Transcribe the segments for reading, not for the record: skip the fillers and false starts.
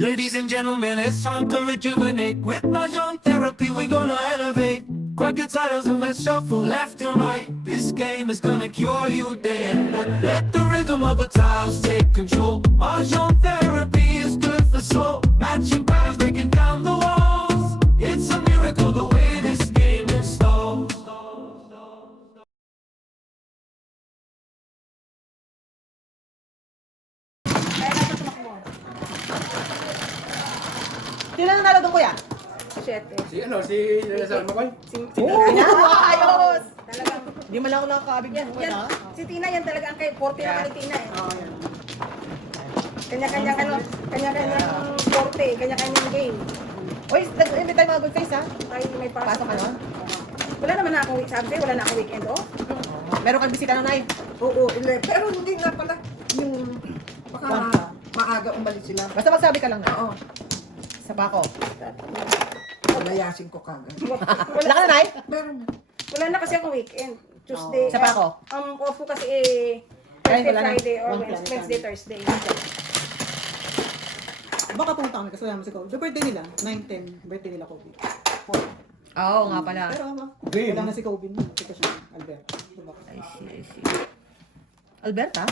Ladies and gentlemen, it's time to rejuvenate. With Mahjong therapy, we're gonna elevate. Grab your titles and let's shuffle left and right. This game is gonna cure you day and night. Let the rhythm of the tiles take control. Mahjong therapy is good for soul. Matching patterns, breaking down the walls. It's a miracle the way this game installs. Sino ang nanalo doon, kuya? Siyete. Si Salma Koy? Ayos! Talagang, Di man lang ako nakakabig yan, mo yan, na. si Tina yan talaga ang kay 40 Yeah. naman ni Tina eh. Oo, yan. Kanya-kanyang ano, kanya-kanyang 40, kanya-kanyang game. Uy, hindi tayo mga good face, ha? Ay, may pasok. Pasok ano? Wala naman na akong, sabi sa'yo, wala na akong weekend off. Meron kang bisita na, Nay. Oo, pero hindi nga pala yung baka maaga umalis sila. Basta magsabi ka lang na. Oo, Sa bako. palayasin ko kagad. Wala ka na, Nay? Meron na. Wala na kasi akong weekend. Tuesday. Sa Paco? Off ko kasi eh, Kaya Thursday, wala na. Friday, or One plan, Wednesday, Thursday. Baka pumunta kami kasi wala naman si Kobe. The birthday nila, 9-10, birthday nila Kobe. Oo, nga pala. Pero Green. wala na si Kobe na. Kasi siya, Albert. Diba? I see. Alberta?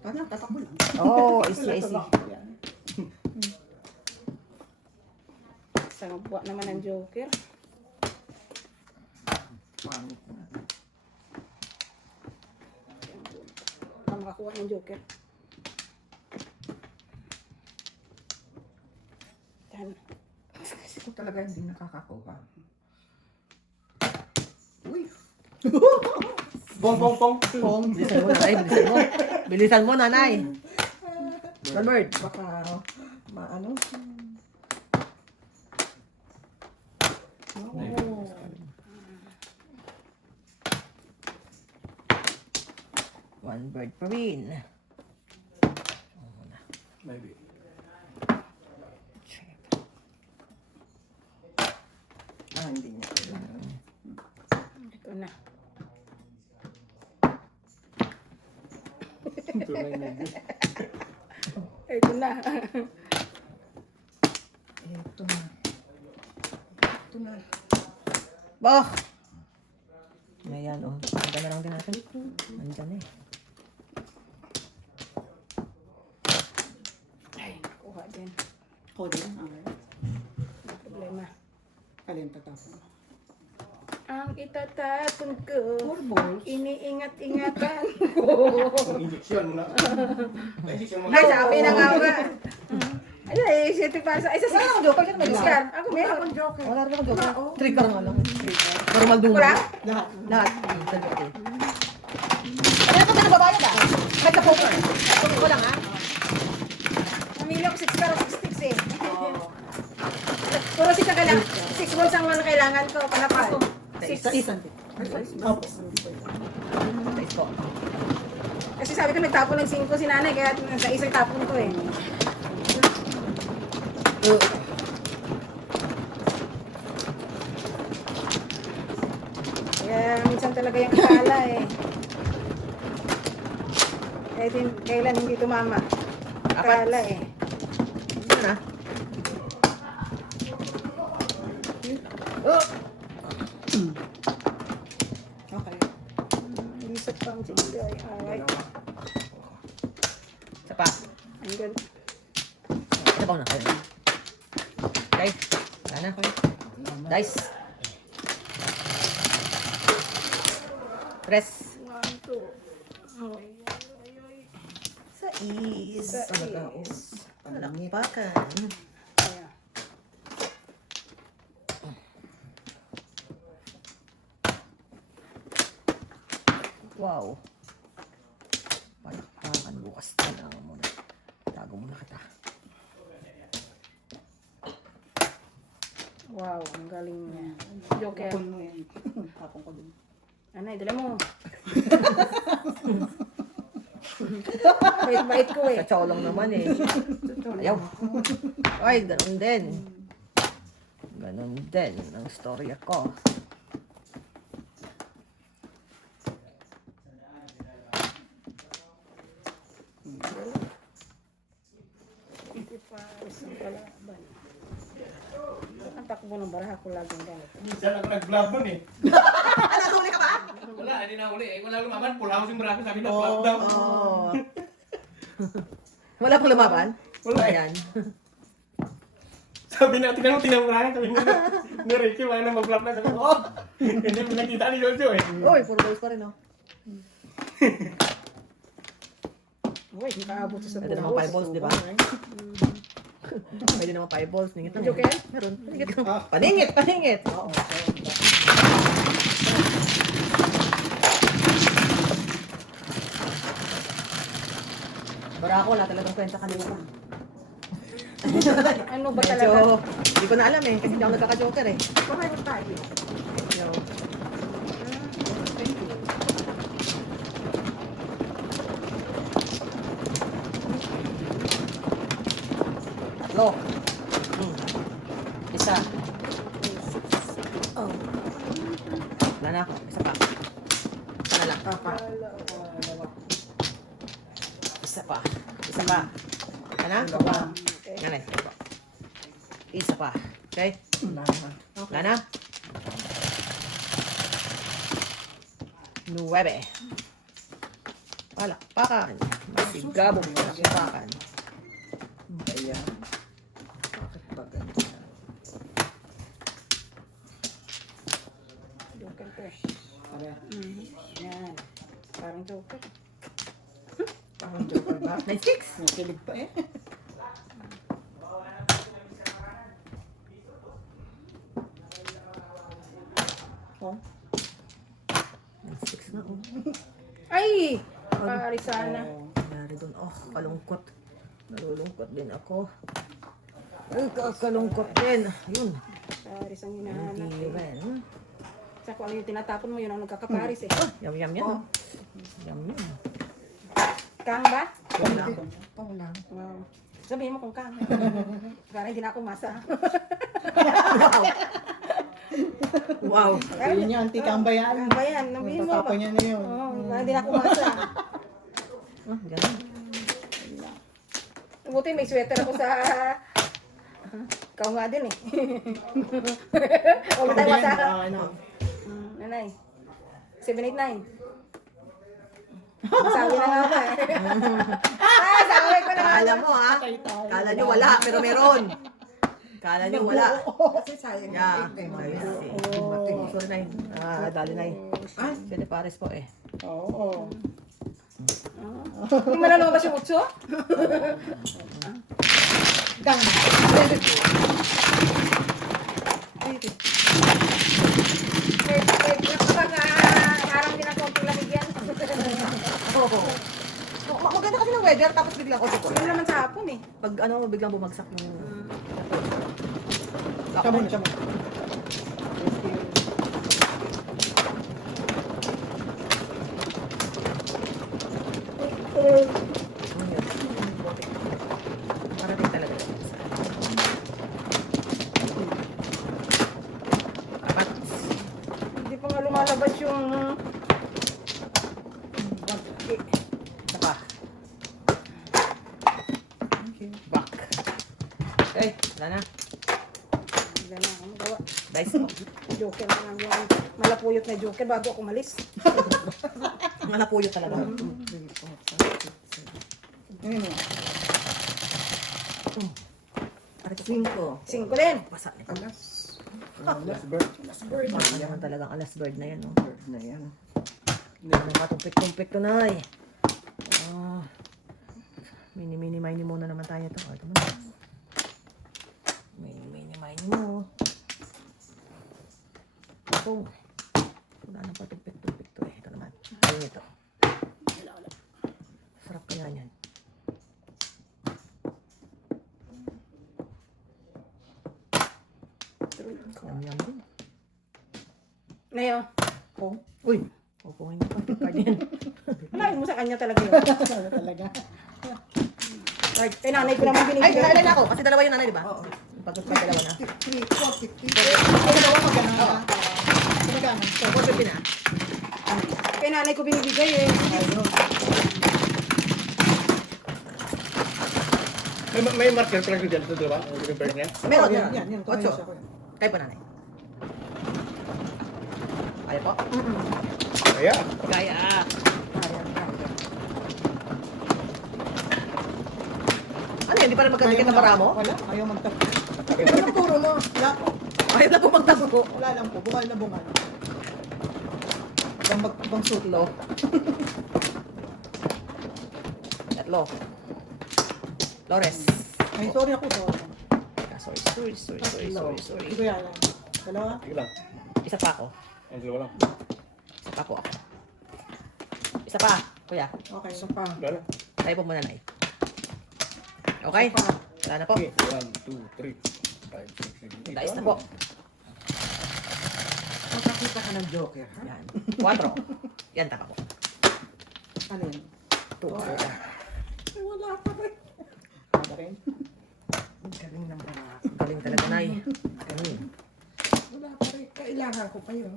Kaya tatakbo lang. Oh, I see. Yan. Sa buwa naman ng Joker. Ang makakuha ng Joker. Yan. Ako talaga hindi nakakakuha. Uy, Pong, pong, pong. Pong, bilisan mo, Nay. Bilisan mo. Bilisan mo, Nanay. Albert. baka maano. One bird per win. Maybe. Hindi niya. Ito na. Ito na. Ito na. Ito na. Bah! Ayan, oh. Ganda na lang din natin. Nandyan eh. Ay, kuha din. Kobe, okay. Problema. Kalenta tapos. Ang itatapon ko, balls. iniingat-ingatan ko. Injection muna. Injection muna. Ay, sabi na nga ba? Ay, ay, siyete para sa... Ay, sa Ano, joker yan, may Oscar, ako meron. Akong joker. Wala rin ako joker. Trigger nga lang. Normal dungo. Wala? Lahat. Lahat. Sa joker. Ano ito ka nababayad ah? Kahit sa poker. Poker ko lang ah. Namili ako 6 para 6 sticks eh. Puro 6 ang kailangan. 6 balls ang kailangan ko. Panapasok. 6. Season. Tapos. Nice po. Kasi sabi ko nagtapon ng 5 si nanay, kaya sa isang tapon ko eh. Kaya minsan talaga yung akala eh. Kahit kailan hindi tumama. Akala eh. Ano na? Oh! Okay. Isip pa ang sige. Alright. Isa pa. Ang ganda. Isa pa una. Dice. Sana. Dice. Press. 1, 2. Oh. Sa is. Talaga, oh. Palakpakan. Kaya. Wow. Palakpakan. Bukas na lang muna. Tago muna kita. Wow, ang galing niya. Joker. Tapon mo yan. Tapon ko din. Anay, dala mo. Bait-bait ko eh. Kacholong naman eh. Ayaw. Ay, ganun din. Ganun din ang storya ko. Kalaban. Ang takbo ng baraha ko laging ganito. Minsan ako nag-vlog nun eh. Nahuli ka ba? Wala, hindi na uli. Eh, wala lumaban. Pulaos yung braso. Sabi na vlog daw. Oh. Wala pong lumaban? Wala eh. Ayan. Sabi na, tingnan mo, tingnan mo braso. Sabi ni Ricky, wala na mag-vlog na. Sabi ko, oh! Hindi pinakita ni Jojo eh. Uy, puro boys pa rin, oh. Uy, nakaabot sa Pwede naman 5 balls, di ba? Pwede naman 5 balls. Ningit lang. Joker? Meron. Paningit. Paningit, paningit. Oo. Bara ako, wala talagang kwenta kanina. Ano ba Medyo, talaga? hindi ko na alam eh. Kasi hindi ako nagkaka-joker eh. Pareho tayo. Yo. Tatlo. Isa. Oh. Wala na ako. Isa pa. Isa na lang. Isa pa. Isa pa. Isa na? Yan na. Isa pa. Okay? Wala na? 9. Palakpakan. Masigabong palakpakan. Ayan. Bakit ba ganyan? Joker ko. Yan. Parang joker. Parang joker ba? 96. Nakilig pa eh. Oh. 96 na. Oh. Ay! Pari sana. Nangyari doon. Oh, kalungkot. Nalulungkot din ako. Ay, kakalungkot din. Yun. Paris ang hinahanap. Hindi rin. Sa kung ano yung tinatapon mo, yun ang nagkakaparis eh. Yum, yum, yum. Yum, yum. Kang ba? Pang lang. Wow. Sabihin mo kung kang. Para hindi na ako masa. Wow. Yun yung anti-kambayan. Kang ba yan? Nabihin mo ba? Tatapon niya na yun. Oo, para hindi na ako masa. Ah, ganun. Buti may sweater ako sa... Ikaw nga din eh. Huwag na tayo masa. Ano? Nanay. 789. Sabi na nga ba eh. Sabi ko na nga. Kala mo ha? Kala nyo wala, pero meron. Kala nyo wala. Kasi sayang Yeah. yung item. Oh, sorry, Nay. Ah, dali, Nay. Pwede pares po eh. Oo. Hindi mo na lumabas yung utso? Gang. Parang din ako ang lamig yan. Oo. Maganda kasi ng weather, tapos biglang ko ko. Yun naman sa hapon eh. Pag ano, biglang bumagsak yung... Siya muna, siya muna. Parating talaga. Apat. Hindi pa nga lumalabas yung... Isa pa. Back. Okay, wala na. Wala na akong magawa. Dice mo. Joker na lang yung malapuyot na joker bago ako malis. Malapuyot talaga. Ayun o. Arit 5. 5 din. Basa nito. Last bird. Baka naman talagang alas bird na yan. Oh. Bird na yan. Hindi naman matumpik-tumpik to, Nay. Ah. Mini-mini muna naman tayo ito. Ito mo. Mini-mini mo. Ito. Wala na patumpik-tumpik to eh. Ito naman. Ayun ito. Sarap kaya yan. Yum din. Ngayon, Uy! Pupungin mo pa. Card yan. malaking mo sa kanya talaga yun. Ano talaga? Kay nanay ko naman Ay, binibigyan. naalala ko. Kasi dalawa yung nanay, di ba? Oo. Pag dalawa na. 50, 40, Ay, dalawa magkano ka? Magkano? So, 450 na. Kay nanay ko binibigay eh. May marker pala ko dyan ito, di ba? Yung bird niya. Meron, Yan, meron. yan, yan. Ocho. Kumain siya, kuya. Kayo po, nanay. Kaya po? Kaya. Kaya. Ano yun? Di pa rin magkagigit na para mo? Wala, ayaw magtapo. Ano turo mo? Wala po. Ayaw na po magtapo. Wala lang po, bungal na bungal. Ibang sutlo. Tatlo. Flores. Ay, sorry ako to. Sorry. Hindi ko yan. Dalawa? Sige lang. Isa pa ako. Ang dalawa lang. Isa pa po ako. Isa pa, kuya. Okay. Isa pa. Wala. Tayo po muna, nay. Okay? Wala na po. Okay. 1, 2, 3, 5, 6, 7, 8. Dais na po. Magkakita ka ng joker, ha? Yan. 4. Yan, tama po. Ano yun? 2. Ay, wala pa rin. Wala rin. Ang galing ng mga. Galing talaga, nay. Galing. Wala pa rin. Kailangan ko pa yun.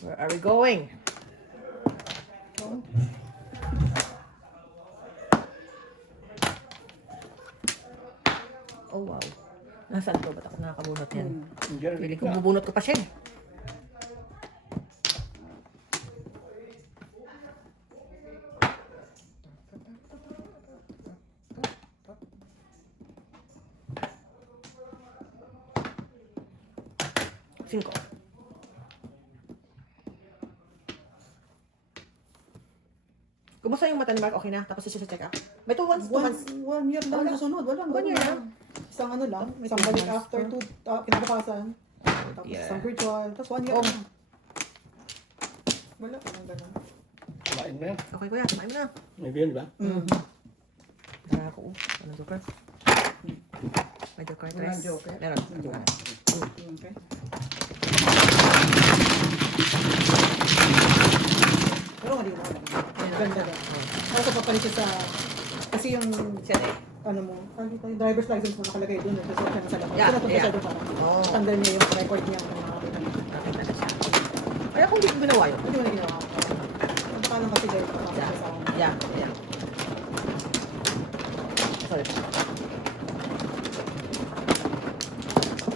Where are we going? Oh, wow. Nasaan ko? Ba't ako nakakabunot yan? Diyan. Pili ko bubunot ko pa siya. Eh. Cinco. Kumusta yung mata ni Mark? Okay na? Tapos check up. May 2 months, 2 months. 1 year lang susunod. Walang 1 year ganun. Isang ano lang. May Isang 2 balik months after pa. 2, kinabukasan. Tapos Yeah. isang virtual. Tapos 1 year Oh. lang. Wala, walang ganun. Kumain mo yan. Okay, kuya. Kumain mo na. May biyan, di ba? Tara ako. Anong joker? May joker. Walang Tres. joker. Meron. Joker. Okay. Pero hindi ko ganda na. Ako papalit siya sa... Kasi yung... Siya na eh. Ano mo, yung driver's license mo nakalagay doon. Tapos siya sa labas. Yeah, Napunta yeah. siya doon para. Oo. Tanggal niya yung record niya. Kung makakita niya. Nakita na siya. Kaya kung hindi ko ginawa yun. Hindi mo na ginawa. Baka lang kasi dahil Yeah. siya sa... Yeah. Sorry.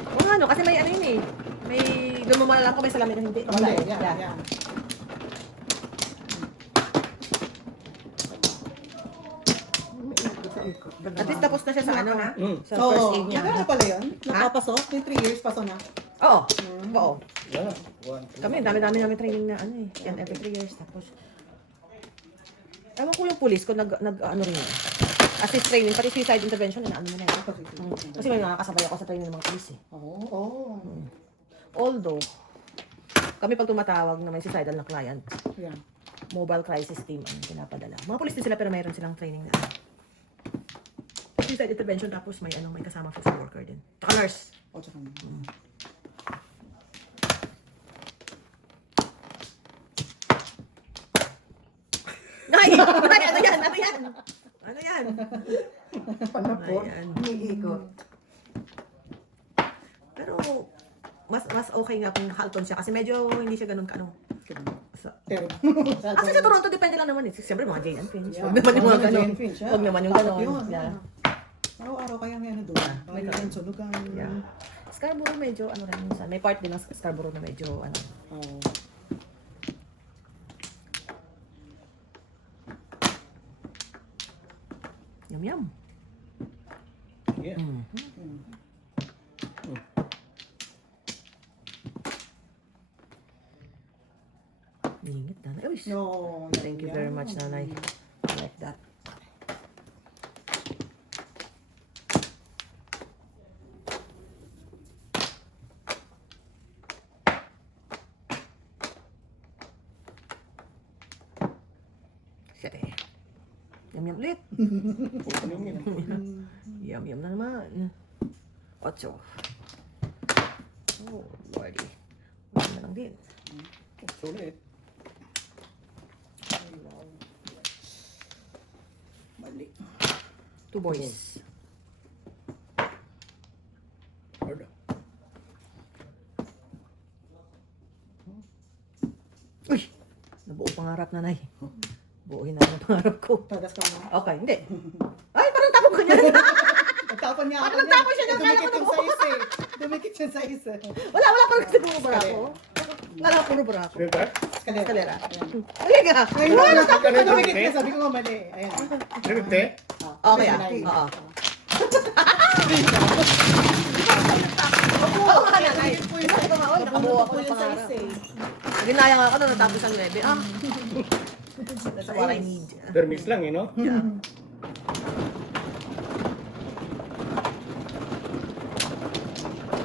Oo nga no, kasi may ano yun eh. May lumamala lang ko, may salamin na hindi. Oh, Wala eh. yeah. At least tapos na siya sa ano na. Sa Oo, first aid niya. nagano pala yun? Nakapasok? Yung 3 years paso na. Oo. Oo. Wala. 1, 2. Kami, dami-dami namin training na ano eh. Yan every 3 years. Tapos, ewan ko yung police ko ano rin yun. Assist training, pati suicide intervention, ano na yun. Kasi may nakakasabay ako sa training ng mga police eh. Oo. Although, kami pag tumatawag na may suicidal na client, Yeah. mobile crisis team ang pinapadala. Mga police din sila pero mayroon silang training na suicide intervention tapos may may kasama social worker din. Tsaka nurse. O, tsaka Nay! Nay! Ano yan? Ano yan? Ano yan? Panapot. Ayan. Umiikot. Pero, mas okay nga kung Halton siya kasi medyo hindi siya ganun ka Pero, Kasi sa Toronto, depende lang naman eh. Siyempre, mga Jane and Finch. Yeah. Huwag naman yung mga Mga ganun. Jane Finch, yeah. Huwag naman yung Takot ganun. yun, Yeah. araw-araw kaya may ano doon. may May ganun. sunugan. Yeah. Scarborough medyo, ano rin minsan. May part din ng Scarborough na medyo, ano. Oo. Yum yum. Yeah. Ingit, nanay. Uy, No. thank you very much, nanay. I like that. Sige. Yum yum ulit. Yum yum na naman. 8. Oh, lordy. Wala na lang din. Sulit. Mali. Two boys. Uy! Nabuo pangarap, nanay. Buuhin na ang pangarap ko. Tagas ka na. Okay, hindi. Ay, parang tapos ko niyan. Nagtapon niya ako. Ano nagtapon siya? Nagkala Dumikit ko yung size eh. Dumikit yung size eh. Wala, parang kasi bumubara ako. Wala, puro bara ako. Diba? Eskalera. Eskalera. Ay, nga. Ay, Wala, wala. tapos ko. Dumikit niya. Sabi ko nga mali. Ayan. Diba? Okay, ah. Oo. Oo nga, nanay. Ito nga, oy, nakabuo ako ng pangarap. Ginaya nga ako na natapos ang 9. Ah. That's what I need. Permis lang, you know?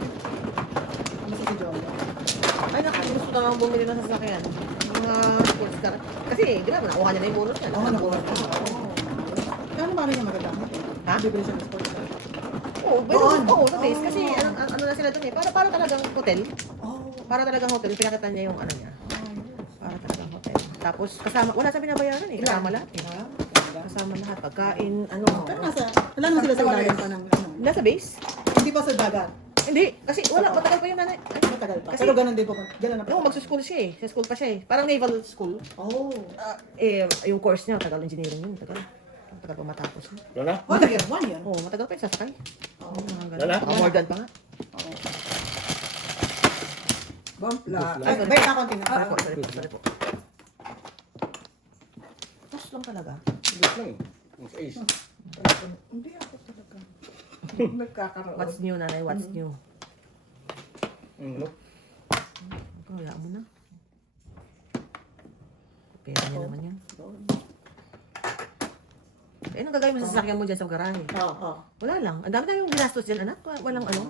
Ano si Jojo? Ay, naku, gusto ko naman bumili ng sasakyan. Mga sports car. Kasi, di ba, nakuha niya na yung bonus niya. Oo, nakuha ko. Kano ba rin yung magagamit eh? Ha? Bibili siya ng sports car. Oo, Doon. oo, sa base. Kasi, ano na sila dun eh. Para talagang hotel. Oh. Para talagang hotel. Pinakita niya yung ano niya. Para talagang hotel. Tapos, kasama, wala sa binabayaran eh. Kasama lahat eh. Kasama lahat. Pagkain, ano. Pero wala na sila sa ulayan pa ng ano. Nasa base? Hindi pa sa dagat. Hindi. Kasi wala, matagal pa yung nanay. Ay, Matagal pa. Kasi- Pero ganun din po. Ganun na pa. yung magsuschool siya eh. Sa school pa siya eh. Parang naval school. Oh. Yung course niya, tagal engineering yun. Tagal. Tagal pa matapos. Wala? 1 year. 1 year. Oo, matagal pa yung sasakay. Oo, mga ganun. Wala? More than pa nga. Bampla. Ay, wait na konti na. Sorry po, sorry po, sorry po. Tapos lang talaga. Bilis lang eh. Ang size. Hindi ako talaga. Nagkakaroon. What's new, nanay? What's new? Look. Kaya mo na. Pera niya naman yan. Eh, anong gagawin mo sa sasakyan mo dyan sa garahe? Oo. Wala lang. Ang dami tayong ginastos dyan, anak. Walang ano.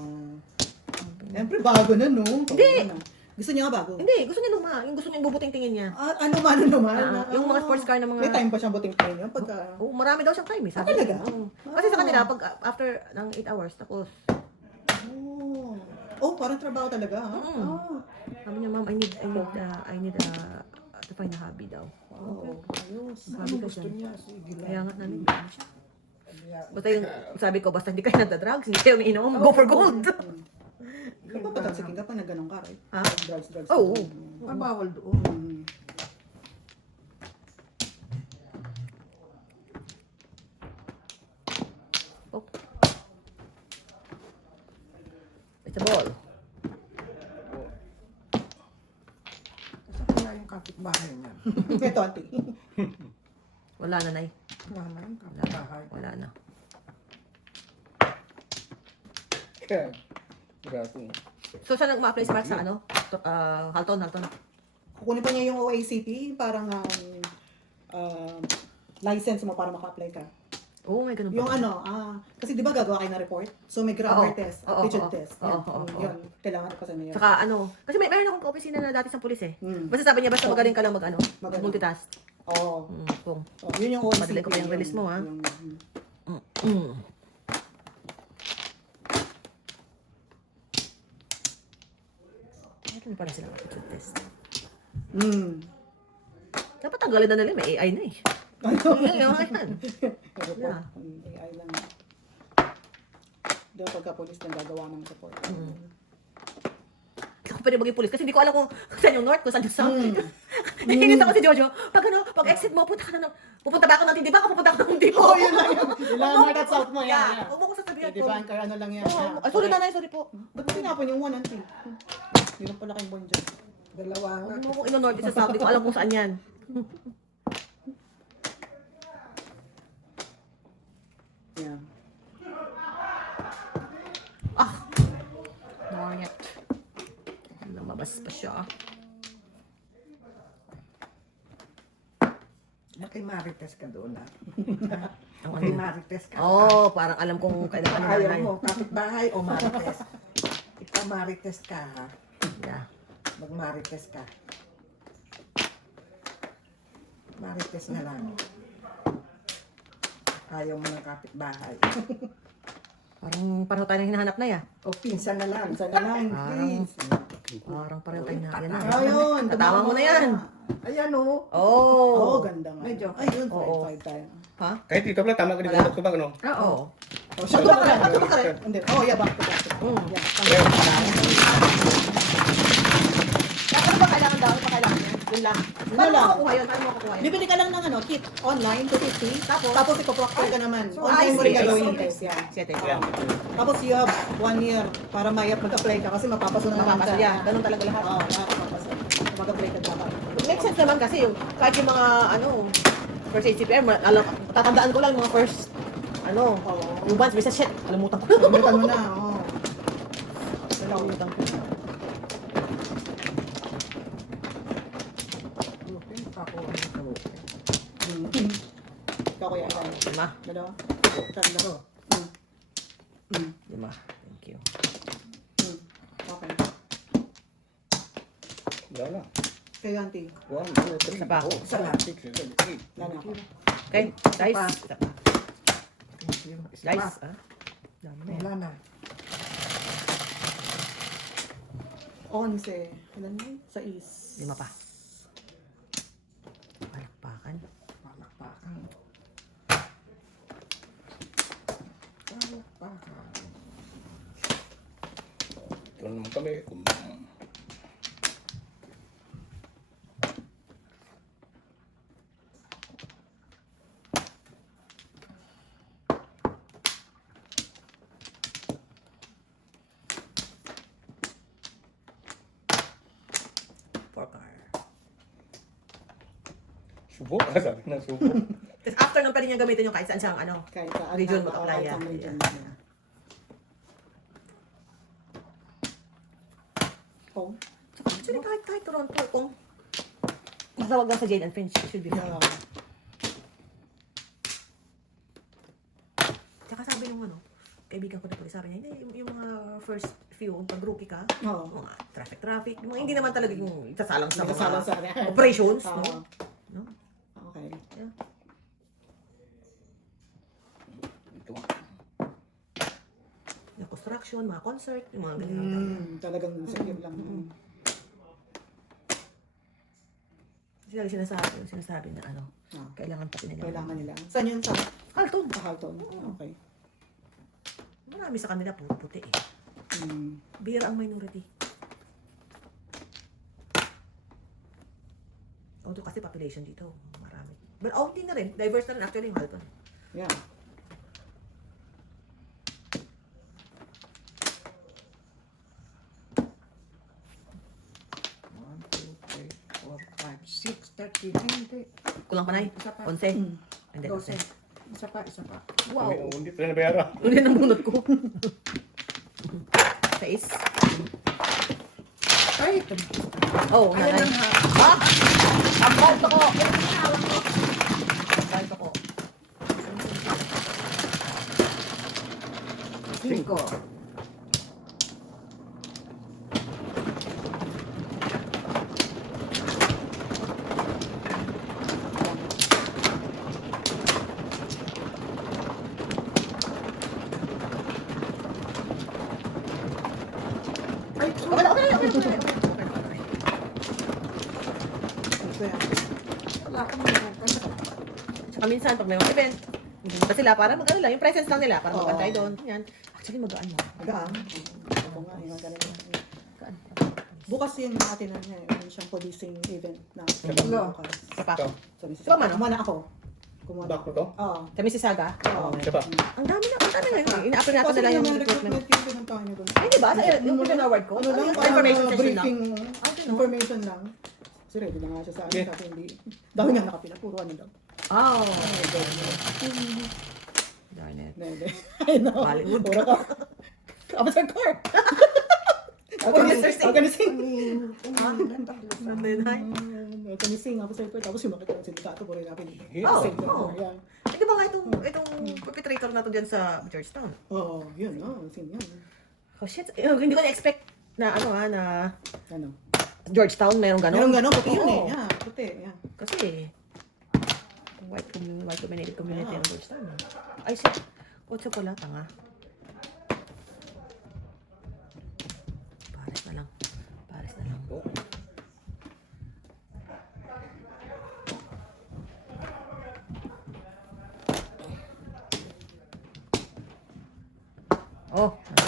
Siyempre, bago na, no? Hindi. Gusto niya nga bago? Hindi, gusto niya luma. Yung gusto niya yung bubuting tingin niya. Ano man, ano naman. Yung mga sports car na mga... May time pa siyang buting tayo niya. Pagka... Oo, marami daw siyang time eh. Sabi talaga? niya. Oo. Kasi sa kanila, pag after ng 8 hours, tapos, Oh. Oh, parang trabaho talaga, ha? Mm. Oh. sabi niya, ma'am, I need to find a hobby daw. Oh, ayos. Sabi ko Gusto dyan. niya, sige lang. Kaya nga namin, bigyan siya. Basta yung, sabi ko, basta hindi kayo nagda-drugs, hindi kayo umiinom, go for gold. Ikaw pa patalsikin ka pa na ganun ka, right? Ha? Drugs. Oo. Ah, bawal doon. Mm. Oh. It's a ball. Saan kaya yung kapitbahay niya? Ito, auntie. Wala na, Nay. Wala na yung Wala na. kapitbahay. Wala na. Grabe. So, saan nag-ma-apply si Mark sa ano? Halton. Kukunin pa niya yung OACP, parang license mo para maka-apply ka. Oo, may ganun pa. Yung ano, kasi di ba gagawa kayo ng report? So may grammar Oo. test, Oo, aptitude oo. test. Oo, Yan. oo, oo. Yun, kailangan ko sa niya. Saka ano, kasi mayroon akong kaopisina na dati sa pulis eh. Hmm. Basta sabi niya, basta magaling ka lang mag-ano, Magaling. multitask. Oo. Kung. Yun yung OACP. Madali ko pa yung release mo, ha? Yung- Meron pa rin silang aptitude test. Dapat tanggalin na nila, may AI na eh. Ano? Yung ayan. Report. Yeah. AI lang. Di ba pagka-police na gagawa ng report? Hindi ako pwede maging pulis kasi hindi ko alam kung saan yung north, kung saan yung south. Naiinis ako si Jojo. Pag ano, pag exit mo, pupunta ba ako ng Tindiba o pupunta ako ng Tindiba? Oh, yun lang yun. Yun lang ang north at south mo yan. Yeah. Huwag mo ko sasabihan Di ko. banker, ano lang yan. Oh, sorry nanay, sorry po. Ba't mo tinapon yung one, auntie? Yun pala kayong bon dyan. Dalawa nga. Huwag mo kong ino-north sa south, hindi ko alam kung saan yan. Yeah. Mornet. Lumabas pa siya. Nakimarites ka doon ah. Ang ano? Nakimarites ka. Oh, parang alam kong kailangan ano Ayaw nanay. mo, kapitbahay o marites. Ikaw marites ka ha. Yeah. Magmarites ka. Marites na lang. Ayaw mo ng kapitbahay. Parang tayo na hinahanap na ya. O pinsan na lang. Isa na lang, Parang- please. Parang pareho tayo na. Yan na. Ayun, Tatawa mo na yan. Ayan o. Oh. Ganda nga. Medyo. Ayun, Oo. 5-5 tayo. Ha? Kahit ito pala, tama ka din ko ba, ano? Oo. Oh, shot ka rin. Back ka rin. Hindi. Oh, yeah, back to back. Yeah. Ano ba kailangan daw? Ano ba kailangan yan? Yun lang. Yun Paano lang. mo makukuha yun? Paano mo makukuha yun? Bibili ka lang ng kit online, 250. Tapos ipoproctor ka naman. So, Online mo I rin see. gagawin yung test. Yeah. Siyete. Tapos you have 1 year para mag-apply ka kasi mapapaso na naman Mapapasok yan. Ganun talaga lahat. Oo, makakapapasok. Mag-apply ka dapat. Makes sense naman kasi yung kahit yung mga first aid CPR, alam, tatandaan ko lang yung mga first yung once, may sa shit, kalimutan ko. Kalimutan mo na. Oo. Kalimutan ko. Ikaw kuya, ilan? Lima. Dalawa? Tatlo. Lima. Thank you. Okay. Wala na. Kaya auntie. 1, 2, 3, Isa pa. 4, 5, 6, 7, 8. Lana ako. Okay, guys. Isa pa. Guys, dami na yan. Wala na. 11. Ilan mo? 6. Lima pa. Palakpakan. Palakpakan. Palakpakan. Ito naman kami. Four-car. Subo? Sabi na subo. Tapos after nung pwede niyang gamitin yung kahit saan siyang Kahit sa Region ano, mag-apply kahit yan. sa region. Home? Actually, kahit Toronto, kung masawag lang sa Jane and Finch, it should be fine. Yeah. Tsaka sabi nung kaibigan ko na po, sabi niya, hindi, yung mga first few, pag rookie ka, Oo. mga traffic, yung mga hindi naman talaga yung isasalang sa Nakasalang sa mga operations, Oo. no? No? Okay. Yeah. Ito. Yung construction, mga concert, yung mga ganyan. Talagang secure lang. Sila sinasabi na kailangan pati nila. Kailangan nila. Saan yun? Sa Carlton. Halton? Okay. Marami sa kanila puro puti eh. Bihira ang minority. Although kasi population dito, marami. But hindi na rin. Diverse na rin actually yung Halton. Yeah. One, two, three, four, five, 6, 30. Hindi. Kulang pa na Isa pa. 11. Hindi, 12. 12. Isa pa, isa pa. Wow. Hindi pa na nabayaran. Uli ng bunot ko. 6. Ay, Oh, ayan nanay. ang ha. Ha? Ang balto ko. Ang balto ko. 5. Ay, Okay na. wala akong mabukas. Tsaka minsan, pag may mga event, pumunta sila para mag-ano lang, yung presence lang nila, para Oo. magkantay doon. Yan. Actually, magaan mo. Magaan. Ako nga, yung ganun. Magaan. Bukas yun natin na yun siyang policing event na Hello. bukas. Isa pa. Ito. So, Ikaw, Mano? Kumana ako. Kumana. Back mo to? Oo. Sa Mississauga. Oo. Isa pa. Ang dami ngayon. Ina-apply natin nila yung recruitment. Yung tayo na doon. Ay, di ba? Yung Vision Award ko. Ano lang, Yung parang information session lang. briefing, Okay, no? information lang. Kasi ready na nga siya sa akin, Yeah. kasi hindi. Dami nga nakapila, puro ano daw. Oh. Darn it. Hindi. I know. Bollywood. Puro ka. Kapag sa court. Puro Mr. Singh. Ako sing. Nanay. Ako ni sing, ako sa court. Tapos yung makita ng sindikato, puro yung napili. Oh, Sing, oh. yan. Eh, di ba nga itong perpetrator na to dyan sa Georgetown? Oo, yun, sing yan. Oh, shit. Hindi ko na-expect na na Ano? Georgetown mayroong gano'n. Meron gano'n, puti yun eh. Oo. Yeah, puti, yeah. Kasi, white dominated community ng Georgetown. Ay, shit. Kotse pala, tanga. Pares na lang. Pares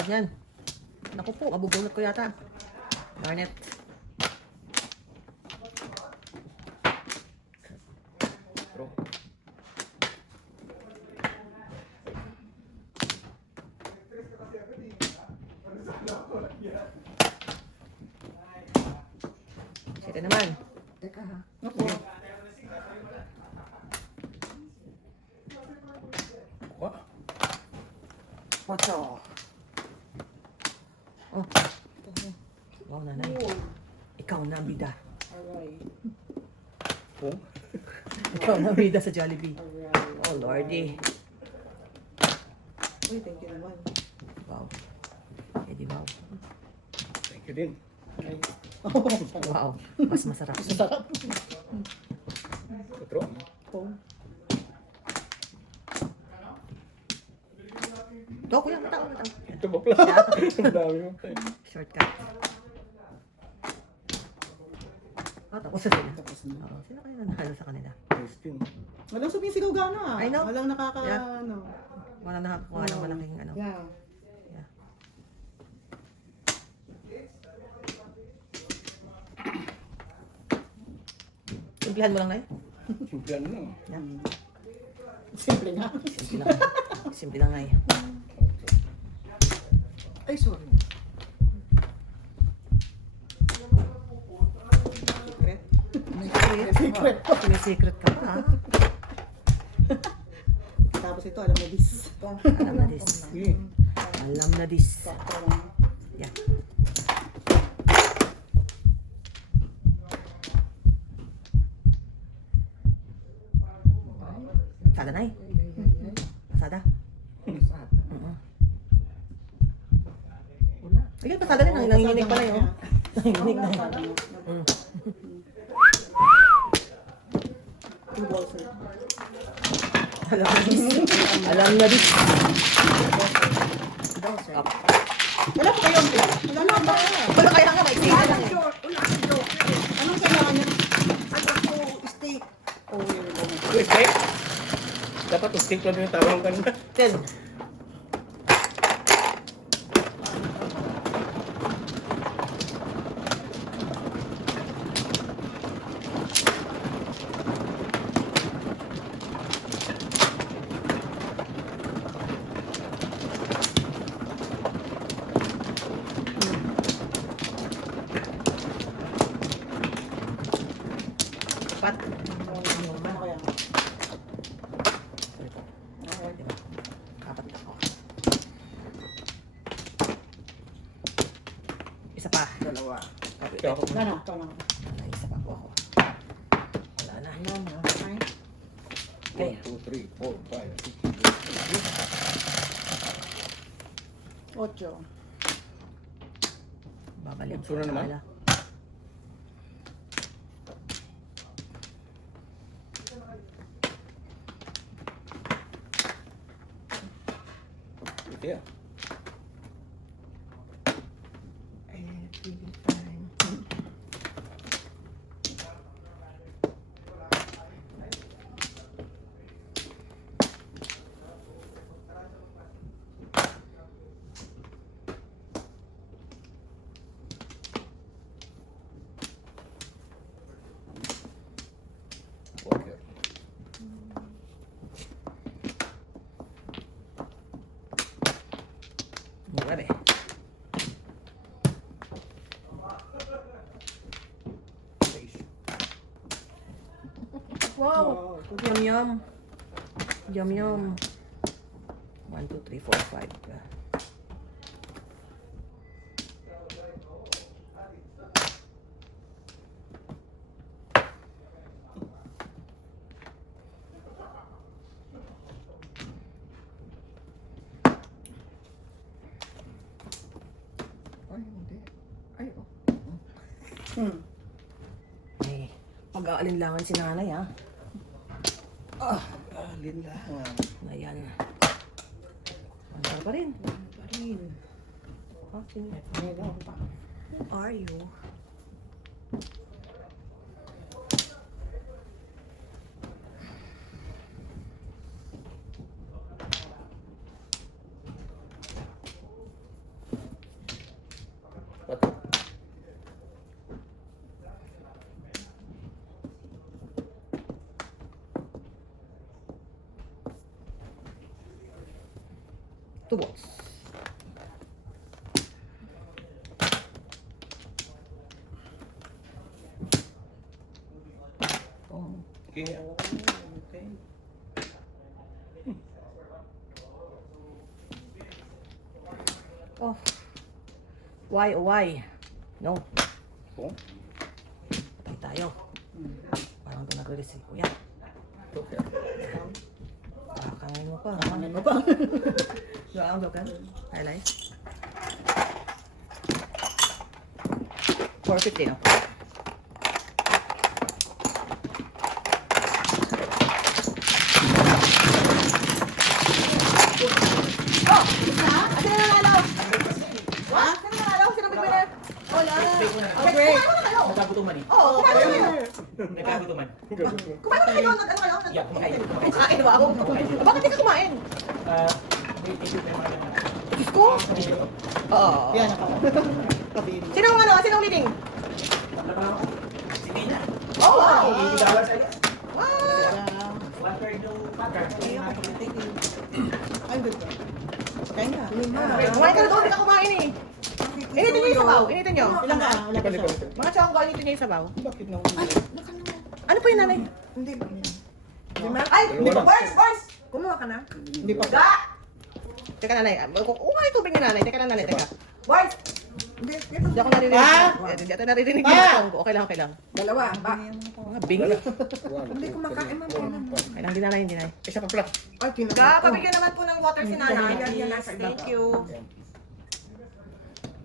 Yan. Naku po, mabubunot ko yata. Darn it. Bro. Siyete naman. Teka ha. Opo. Wah. Ocho. Oh. Wow, nanay. Ikaw na ang bida. Alright. Kung. Ikaw na ang bida sa Jollibee. Alright. Oh, Lordy. Uy, thank you naman. Wow. Eh, di wow. Thank you din. Nice. Wow. Mas masarap. Sarap. Otro. Pong. Ito, kuya, matang. Ito bakla. Ang dami mo. Shortcut. Oh, tapos na sila. Tapos na. Oo, sino kaya nanalo sa kanila? Nice din. Walang sumisigaw gana. I know. Walang nakaka, Yeah. ano. Wala nakakuha ng malaking ano. Yeah. Yeah. Simplihan mo lang na yun. Simple ano lang. Yeah. Simple nga. Simple lang. Simple lang na yun. Ay, sorry. Secret. May secret. Oh, may secret ka pa. Tapos ito, alam mo this. Alam na this. Sige. Alam na this. Sakto lang. Yeah. Pasada na eh. Pasada. Oo. Ayun, pasada rin. Nanginginig pala yun. Nanginginig na yun. Mm. Two balls na. Alam na this. Alam na this. Up. Wala pa kayo. Wala na ba? Wala kaya nga, may secret lang eh. Anong kailangan niya? Ano ako, steak. Oh, yun. Uy, steak. Dapat yung steak lang yung tawag kanina. 10. Pat. Ano kaya? Apat na ako. Isa pa. Dalawa. Ikaw. Ano? Ito lang. Wala, isa pa po ako. Wala na. Okay. 1, 2, 3, 4, 5, 6, 7, 8. Ocho. Babalik. Utso na naman. Wala. Ito yan. Walker. Nueve. Wow! Yum yum. Yum yum. 1, 2, 3, 4, 5. Ay, hindi. Ay, oh. Eh, pag-aalinlangan si nanay ha. Alin lang. Ayan. Ano pa rin? Pa rin. Who are you? Two balls. Okay. Okay. Oh. Why, oh why? No. Oh. Patay tayo. Parang ito nag-release si Kuya. Okay. Kakangin mo pa. Kakangan mo pa. Doon ka? Highlight. 450 no? Oh! Isa? Sino nanalo? Ha? Sino nanalo? Sino big winner? Wala. Okay. Nagkagutuman eh. Oo, kumain na kayo. Nagkagutuman. Kumain na kayo. Nag-ano kayo? Yeah, kumakain. Kumain ba ako? Bakit di ka kumain? Wait, issue pa yung mga ganun. Diyos ko? Oo. Yan, nakakabili. Sinong ano? Sinong leading? Si Mina. Oh, wow! $80 sa'yo. Wow! 1/3 yung pattern. Thank you. I'm good po. Kain ka. Kumain ka na doon, hindi ka kumain eh. Initin niyo yung sabaw, initin niyo. Ilang ka? Wala ka siya. Mga tsangko, initin niyo yung sabaw. Bakit na? Ano po yung nanay? Hindi ba? Ay, hindi pa. Boys! Kumuha ka na? Hindi pa. Ga! Teka nanay, nga yung tubig ni nanay. Teka lang nanay, teka. Boys! Hindi, Hindi ako naririnig. Hindi ako naririnig yung tsangko. Okay lang, okay lang. Dalawa. Ba? Mga bingi. Hindi kumakain man po. Okay lang, di nanay, hindi nanay. Isa pa pala. Ay, Ga, kinakain. pabigyan naman po ng water si nanay. Yan, nasa iba. Thank you.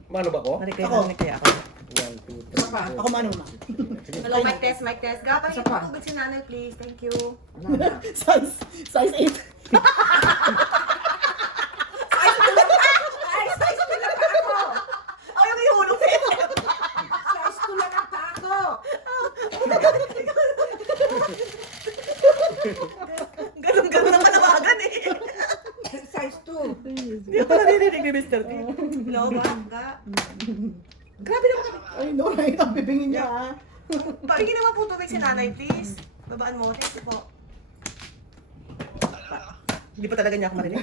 Mano ba ko? Narinig Ako. kaya ako. 1, 2, 3. Isa pa. Ako manong ma. Hello, mic test, mic test. Ga, Isa pabigyan pa. po tubig si nanay, please. Thank you. Size 8. Ay, size ko lang pa ako. Ay, yung ihulog sa'yo. Size ko lang ang paa ko. Ganun ang panawagan eh. Size 2. Hindi ako naririnig ni Mr. T. No, bangga. Grabe naman kami. Ay, no, right. Ang bibingin niya, ha? Pabigyan naman po tubig si nanay, please. Babaan mo. Thank you po. Hindi pa talaga niya ako marinig.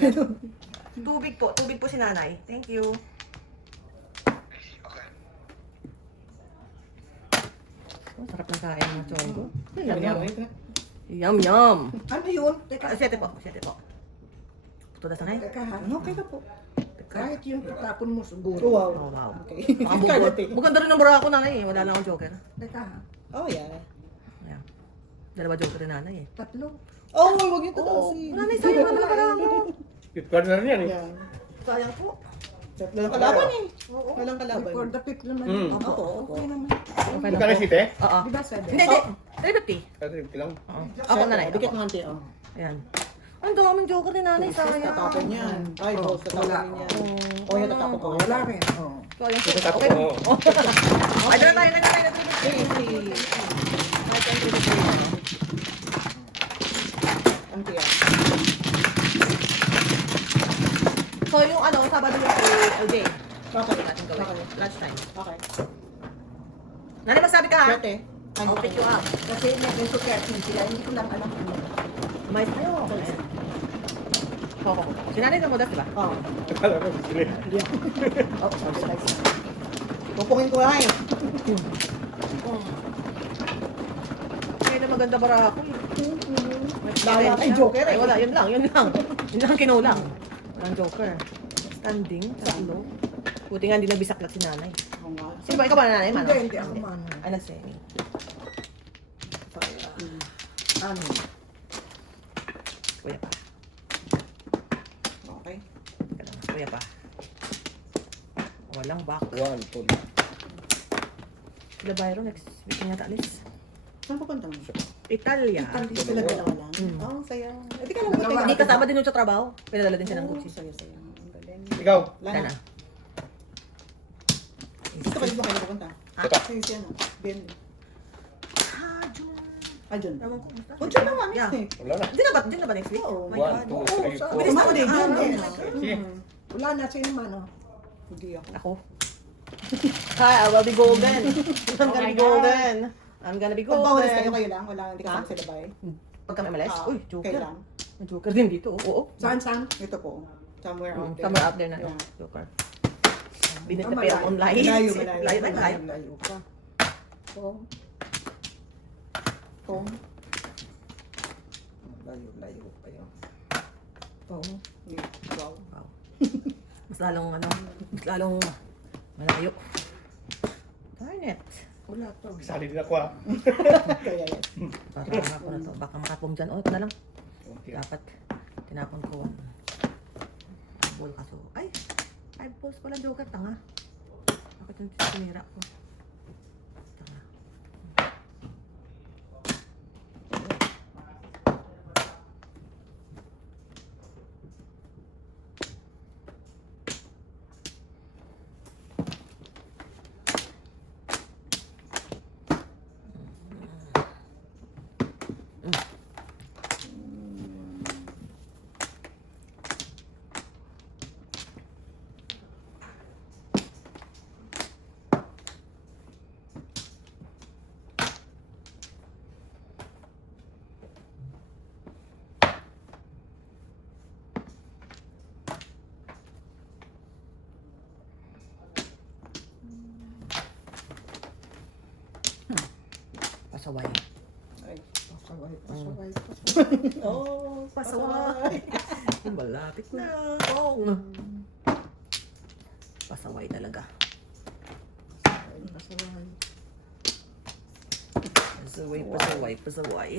Tubig po si nanay. Thank you. Oh, sarap ng kain ng chongo. Yum, yum. Yum, yum. Ano yun? Teka, Siyete po, siyete po. Puto na sanay. teka ha. Okay na po. Kahit yun, itapon mo siguro. Oh, wow. Oh, wow. Okay. Baka bugod. Buganda rin ang bura ako nanay eh. Wala na akong joker. Teka ha. Oh, yeah. Ayan. Dalawa joker rin nanay eh. 3. Oh, huwag niyo tatasin. Wala na sayang wala na parang ako. Partner yan eh. Yan. Sayang po. Walang kalaban eh. Walang kalaban. For the pick naman. Mm. Opo, okay naman. Okay Ikaw na site? Oo. Di ba 7? Hindi, hindi. 350. Lang. Oo. Ako nanay. Dikit ng konti, oh. Ayan. Ang daming joker ni nanay. Sayang. Tatapon yan. Ay, boss, tatapon yan. Oh, yan, tatapon ko. Wala rin. Oh. Sayang po. Ito tapo Okay. ko. Ay, doon tayo. Ang tiyan. So, yung ano, Sabado yung kay LJ. Okay. Natin gawin. Lunchtime. Okay. Nanay, masabi ka ha? Siyete. I'll pick you up. Kasi may into 13 sila. Hindi ko lang alam kung ano. May tayo. Ako. Si nanay na mo diba? Oh. Akala ko sila. Oh, sorry. Pupungin ko ay. Kaya na maganda bara ako eh. Wala tayong joker eh. Ay, wala. Yun lang. Yun lang kinulang. Walang joker. Standing. Tatlo. Buti nga hindi nagbisaklat si nanay. Oo nga. Sino ba? Ikaw ba nanay? Mano? Hindi ako man. Ay, nagsemi. Ano? Kuya pa. Okay. Teka lang. Kuya pa. Walang back. 1, 2. Sila Byron, next week na yata alis. Saan pupunta mo? Italia. Sila dalawa lang. Oh, saya. Hindi ka lang Dalawa. Hindi kasama din yung sa trabaho. Pinadala din siya ng Oh, Gucci. saya, saya. Ang galing. Ikaw. Wala na. Gusto kayo ba kayo pupunta? Ito. Sige, siya no. Ben. Ah, June. Ayun. Ewan ko, basta. Oh, siya naman, Yeah. next week. Wala na. Di na ba next week? Oo. My 1, God. 2, 3, sa- 4. Bilis Monday, naman. June. Ah, Yes. Sige. Wala na sino man. Oh. Hindi ako. Ako. Hi, I will be golden. I'm gonna be golden. I'm gonna be Pag bawal kayo, golden. kayo lang. Wala, hindi Ha? ka sa labay. Pag kami malas, Ah, uy, kayo joker. lang. May joker din dito. Oo. Saan? Ito po. Somewhere out there. Somewhere out there na. Yeah. Joker. Binit Ah, na pera malayo. online. Malayo, Layo na layo. malayo pa. Pong. Pong. Layo pa yun. Pong. Wow. Mas lalong mas lalong malayo. Darn it. Wala to. Sali din ako ah. Kaya yan. Para ako na to. Baka makapong dyan. Oh, ito na lang. Dapat tinapon ko. Ball kaso. Ay! 5 balls pala joker. Tanga. Bakit yung sinira ko? Tanga. Pasaway. Ay, pasaway. Oh, pasaway. Malapit na. Oh. Pasaway talaga. Pasaway. Pasaway, pasaway.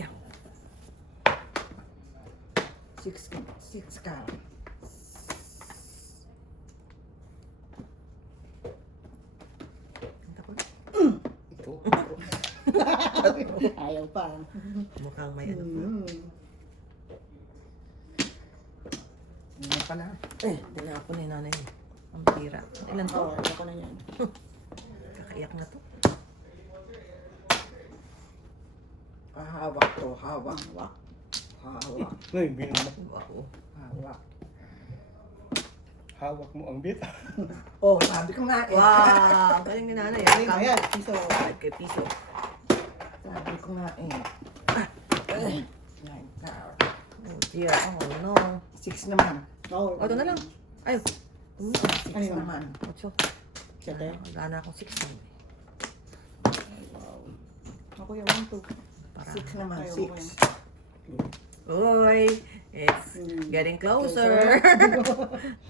6 ka. Ayaw pa. Mukhang may ano. Ano pala? Tinapon ni nanay. Ang tira. Ilan to? Oo, ayaw ko na yan. Kakaiyak na to. Hawak to, hawak. Hawak. Ay, bilang mo. Wow. Hawak. Hawak mo ang bit. Oh, sabi ko nga eh. Wow! Galing ni nanay. Ay, ayan, piso. 5 piso. Sabi ko nga eh. Nine ka. Oh dear. Oh no. 6 naman. Oh, ito na lang. Ay. 6 naman. 8. Siyete. Wala na akong 6. Ako yung 1, 2. Para. 6 naman. 6. Uy! It's getting closer. 6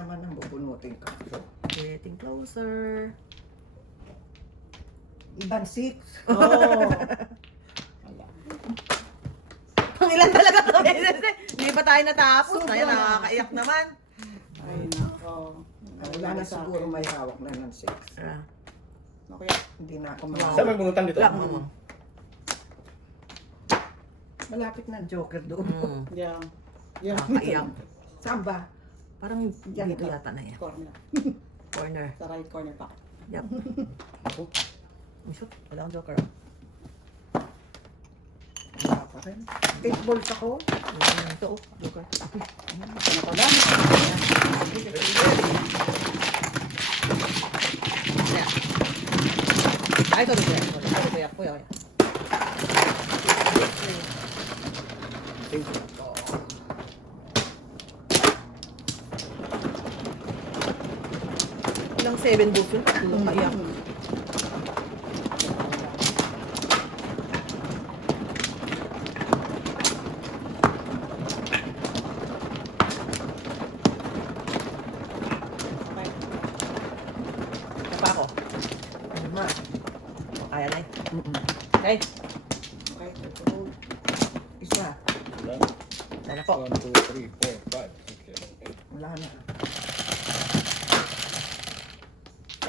naman ang bubunutin ka. Getting closer. Iban 6. Oh. Pang ilan talaga to? Hindi pa tayo natapos. Kaya nakakaiyak naman. Ay, nako. Wala na siguro may hawak na ng 6. Okay, hindi na ako Saan may bunutan dito? Wala mo. Malapit na joker doon. Yeah. Yeah. Nakakaiyak. Saan ba? Parang Yan dito ito. yata na yan. Corner. Corner. Sa right corner pa. Yup. Shoot, wala akong joker. Wala pa rin. 8 balls ako. Ito, joker. Ano pa ba? Ay, ito, ito. Kuya. Ilang 7 books yun? Nakaiyak. Ito pa ako. Ano ma? Kaya na eh. Okay. Okay, ito. Isa. Sana po. 1, 2, 3, 4, 5, 6, 7, 8. Wala na.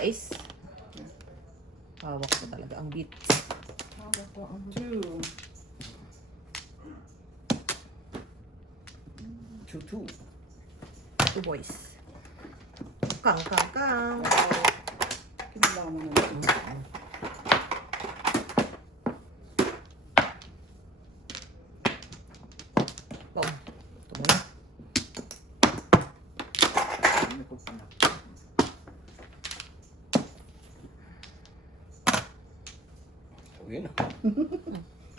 6. Hawak ko talaga ang beat. Hawak ko ang 2. 2, 2. 2 boys. Kang. Kinalaman mo naman. Boom. Ito muna. Ano ko pa na? Yun na.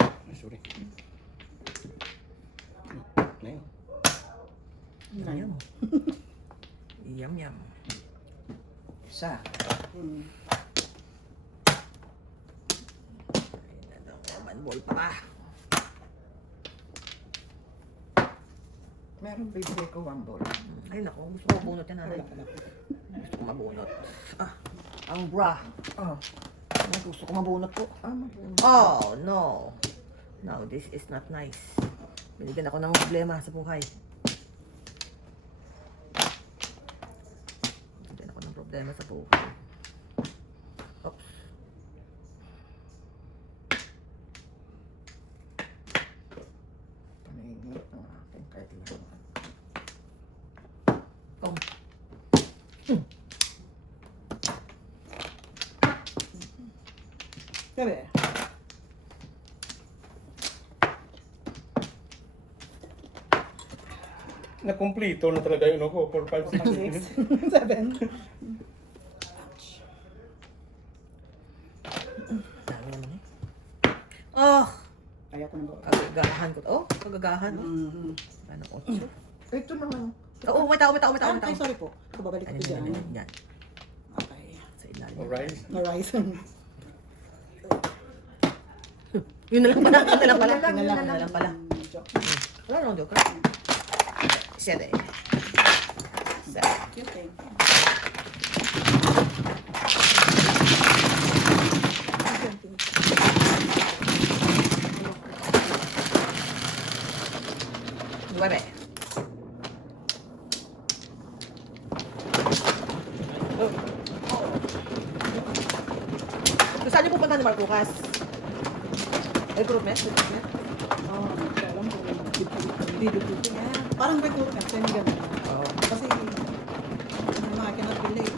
Ay, sorry. Na yun. Yum. Yum, yum. Isa. One ball pa. Meron bibigay ko 1 ball. Ay, naku. Gusto ko mabunot yan, nanay. Gusto ko mabunot. Ah, ang bra. Oh. Ay, gusto ko mabunot po. Mabunot. Oh, no. No, this is not nice. Binigyan ako ng problema sa buhay. Binigyan ako ng problema sa buhay. Oops. Panainit ang aking kailangan. Oh. Sabi. Nakumplito na talaga yun ako. 4, 5, 6, 7. 7. Dami naman eh. Oh! Ayaw ko ng ball. Kagagahan ko. Oh, kagagahan. Oh. Ano, 8. Ito naman. Oo, may tao. Ay, sorry po. Babalik Ano ko dyan. yan? Okay. Sa ilalim. Alright. Horizon. Yun na lang pala. Yun na lang pala. Yun Yun na lang pala. Joke. Wala nang joke. Siyete. Okay. Nueve. So, saan niyo pupunta ni Mark Lucas? Recruitment? Oh, alam ko. Video ko niya. Parang recruitment. Same ganun. Oo. Kasi, yung mga kinapilay.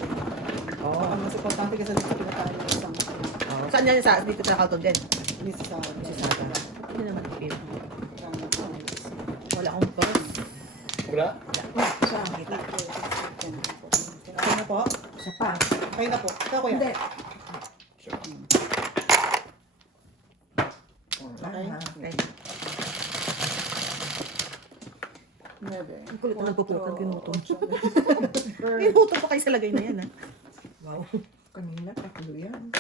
Oo. Ang mas importante kasi sa pinatalo ng isang Saan yan sa dito sa Carlton din? miss sa Hindi naman feel. Wala. Wala akong purse. Wala? Siya. Okay na po. Isa pa. Okay na po. Ikaw kuya. Hindi. Okay. Okay. Nueve. Ang kulit na nagpupulot ng ginutom. Girl. Ginutom pa kayo sa lagay na yan, ha? Wow. Kanina, tatlo yan.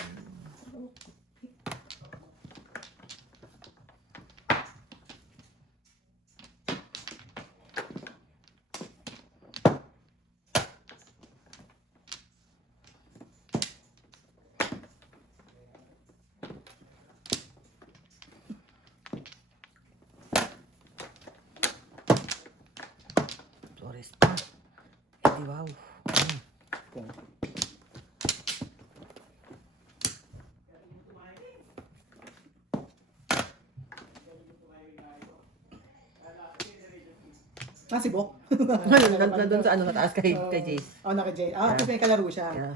Flores pa. Hindi, wow. Sibok. Nandun sa ano, sa taas kay Jace. Oh, naka Jay. Ah, kasi may kalaro siya. Yeah.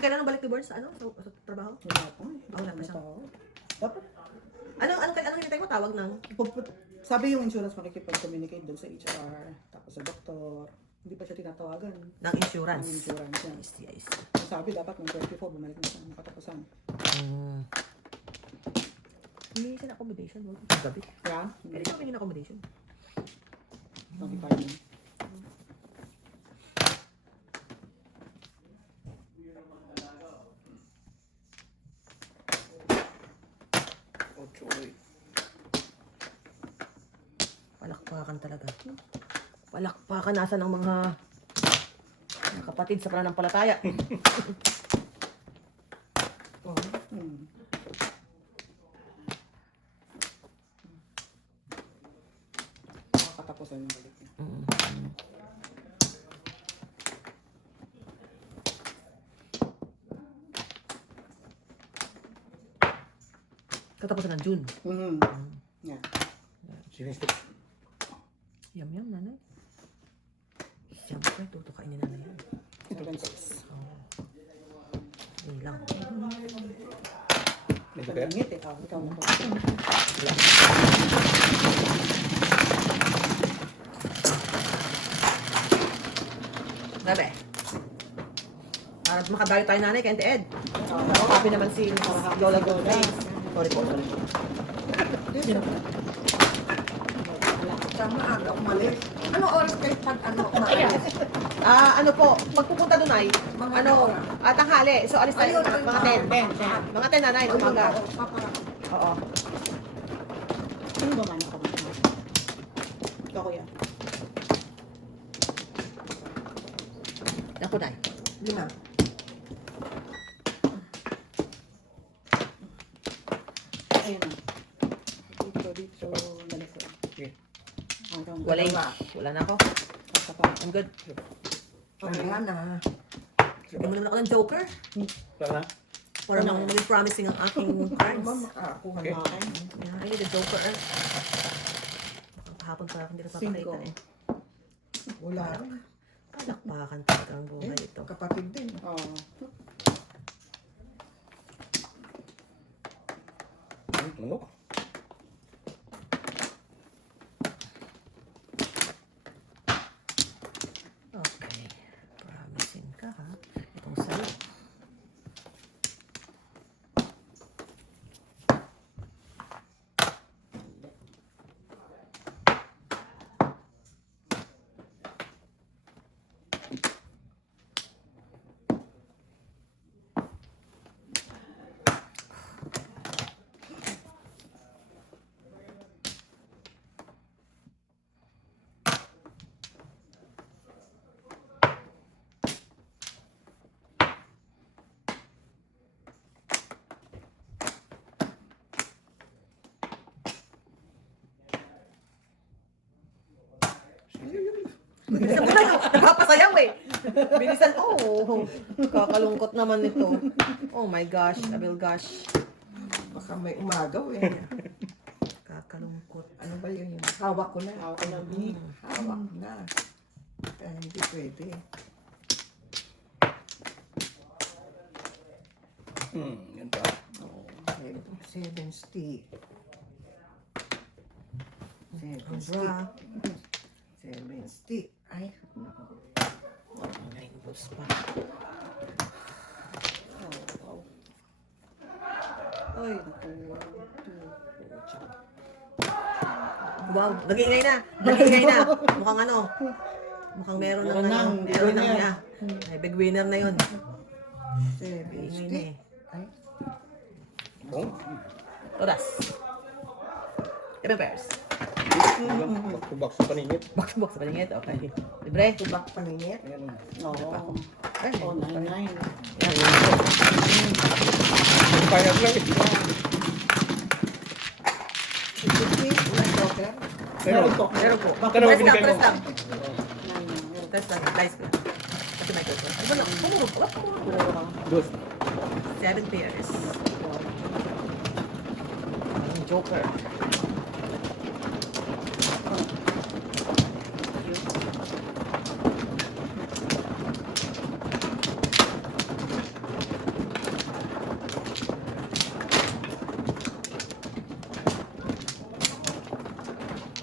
Kailan balik ni Born sa ano? Sa trabaho? Wala pa. Wala pa siya. Dapat. Anong hinintay mo? Tawag ng? Sabi yung insurance makikipag-communicate doon sa HR, tapos sa doktor. Hindi pa siya tinatawagan. Ng insurance. Ng insurance yan. I see, I see. Sabi dapat ng 24, bumalik na siya ng katapusan. Hindi siya na accommodation. Wag gabi. Yeah? Pwede siya humingi ng accommodation. Notify mo. Palakpakan talaga. Palakpakan nasa ng mga kapatid sa pananampalataya. Katapusan yung balik niya. Katapusan ng June. Yeah. Sinistik. Yum, nanay. Siyempre, tutukain ni nanay yan. 7-6. Yun lang. May Malingit eh. Ikaw na. Grabe. Para makabayo tayo nanay kay Auntie Ed. Happy naman si Lola Goldface. Sorry po, sorry po. Tama, aga umalis. Anong oras kayo pag umalis? Ano po, pagpupunta doon ay, Mga oras? tanghali. So, alis tayo Ayun, mga 10. Mga 10 nanay, umaga. Oo. Sino ba man ako? Ikaw kuya. Naku, Nay. Lima. Ayun na. Dito. Dito. Okay. Walay. Wala na ako. I'm good. Wala na. Hindi mo naman ako ng joker. Para? Para maging promising ang aking cards. Makakuha Okay. na ako. Yeah, I need a joker. Kahapon pa ako hindi napapakita eh. Wala. Palakpakan talaga ang buhay ito. Kapatid din. Oo. Ano? Okay. Promising ka ha. Itong sa'yo. Bilisan mo na yun. Nagpapasayaw eh. Bilisan. Oh, kakalungkot naman ito. Oh my gosh. Abil gosh. Baka may umagaw eh. Kakalungkot. Ano ba yun? Hawak ko na. Hawak ko na, B. Hawak na. Kaya hindi pwede. Yan pa. 7 stick. 7 Ang stick. bra. 7 stick. Ay, Nine balls pa. Ay, Wow, nag-iingay na. Nag-iingay na. Mukhang ano. Mukhang meron ng Meron ano. ng big Meron ng winner. niya. Ay, big winner na yun. 7 Ingay na stick. eh. Ay, Oh. Todas. 7 pairs. Back sa paningit. Box to box sa palingit. Okay. Libre. tubak paningit. Ayan. Oo. Ay, Oh, 9-9. Kaya lang. Stick, walang joker. Meron. meron po. Bakit naman Press lang, binigay mo? press lang. 9-9. Press lang. Slice ko. Kasi may joker. Ay, wala. Pumuro po. Dos. 7 pairs. Ang joker.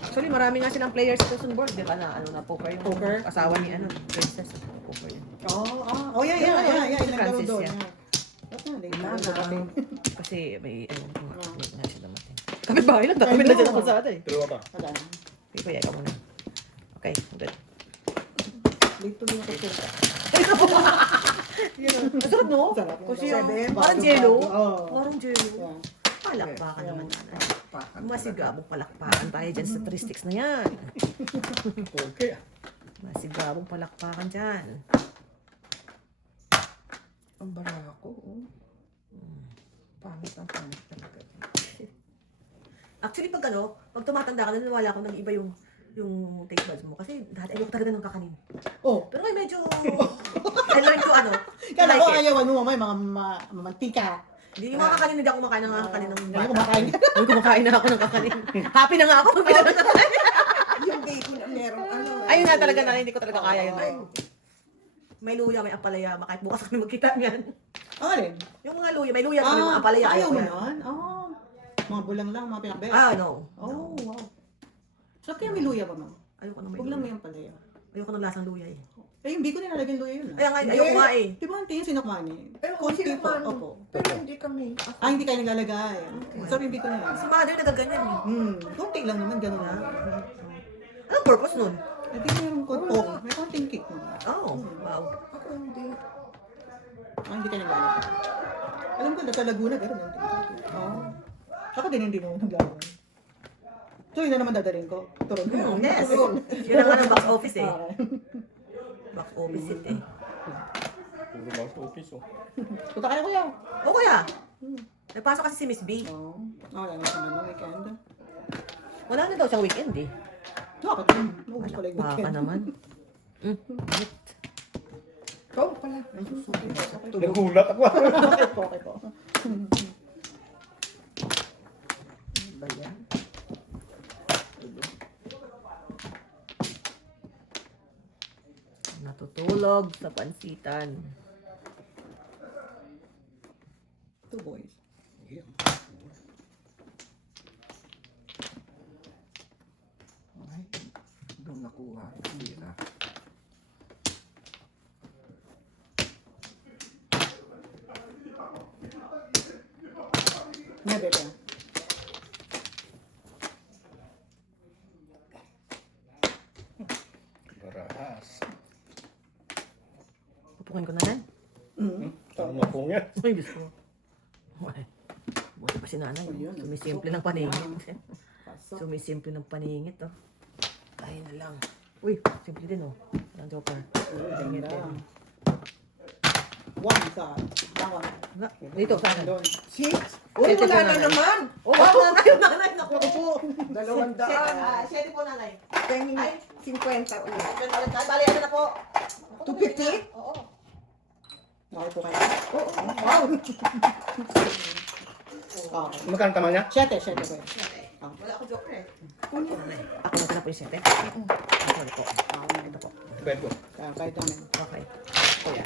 Actually, marami nga silang players sa Susan Board, di ba na, ano na, poker yung Poker? asawa ni, ano, Princess. Poker yun. Oh, yeah. Si Naglaro Francis doon. yan. Yeah. Kasi may, ano, may na sila matin. Kapit bahay lang, kami na dyan ako sa atin. Dalawa pa. Okay, kaya ka muna. Okay, good. Dito din ako punta. Masarap, no? Sarap. Kasi yung, Seven. parang jello. Oo. Parang jello. Yeah. Palakpakan naman nanay. Pakan. Masigabong palakpakan tayo dyan sa 3 sticks na yan. Okay. Masigabong palakpakan dyan. Ang barako. Oh. Pangit ang pangit talaga. Actually, pag ano, pag tumatanda ka, naniniwala ako nag-iba yung taste buds mo. Kasi dati ayoko talaga ng kakanin. Oh, Pero ngayon medyo, I learned ko ano, kala ko like it. ayaw ano mamay, mga mamantika. Hindi yung mga kakanin, hindi ako kumakain ng mga kakanin ng Hindi bata. kumakain ka. Ngayon kumakain na ako ng kakanin. Happy na nga ako. Yung bacon na meron, ano. Ayun nga talaga na hindi ko talaga kaya yun. Ay, May luya, may apalaya, kahit bukas kami magkita niyan. Alin? Yung mga luya, may luya kami, mga palaya. ayaw ko mo yan. nun? Oo. Mga bulang lang, mga pinakbet. No. Oh, wow. So, kaya may luya ba, ma'am? Ayoko na may Huwag lang luya. yung palaya. Ayoko ng lasang luya eh. Eh, yung biko nilalagyan luya yun. Kaya nga, ayoko nga eh. Di ba ang tingin sinukmani? Pero Konti sila po. man. Opo. Pero hindi kami. Hindi kayo naglalagay. Sorry, yung biko na yan. Si mother nagaganyan eh. Konti lang naman, ganun lang. Anong purpose nun? Hindi meron konti. May konting cake mo. Oh, wow. Ako hindi. Hindi kayo naglalagay. Alam ko, nasa Laguna, gano'n. Ako din hindi naman naglalagay. So, yun na naman dadalhin ko. Turon ko. Yes. Yun ang ano, box office eh. Box office it eh. Puro bang sa office, oh. Punta kayo, kuya. O kuya, nagpasok kasi si Miss B. Oo. Wala na siya ng weekend. Wala na daw siyang weekend eh. Bakit? Naubos pala yung Baka weekend. naman. Ikaw pala. Nagulat ako. Okay po. Ba yan? Natutulog sa pansitan. 2 boys. Doon nakuha. Hindi na. Nga, bebe. Barahas. Pupukin ko na yan. Tama po nga. Ay, Diyos ko. Ay, buti pa si nanay. Sumisimple ng paningit. Sumisimple ng paningit, oh. Kaya na lang. Uy, simple din, oh. Ang joker. Paningit din. 1 sa bawang. Dito, saan? Doon. 6? Uy, Siyete wala po, na nanay. naman. Oh, nanay, yung nanay. Naku po. 200. Siyete po, nanay. Tingin 50 ulit. Bali, ano na po? 250? Oo. Okay po kayo. Wow. Okay. Magkano tama niya? 7 po yan. Wala akong joker eh. Ako na po yung siyete. Sorry po. Ito po. Bed ko. Kahit namin. Okay. Kuya.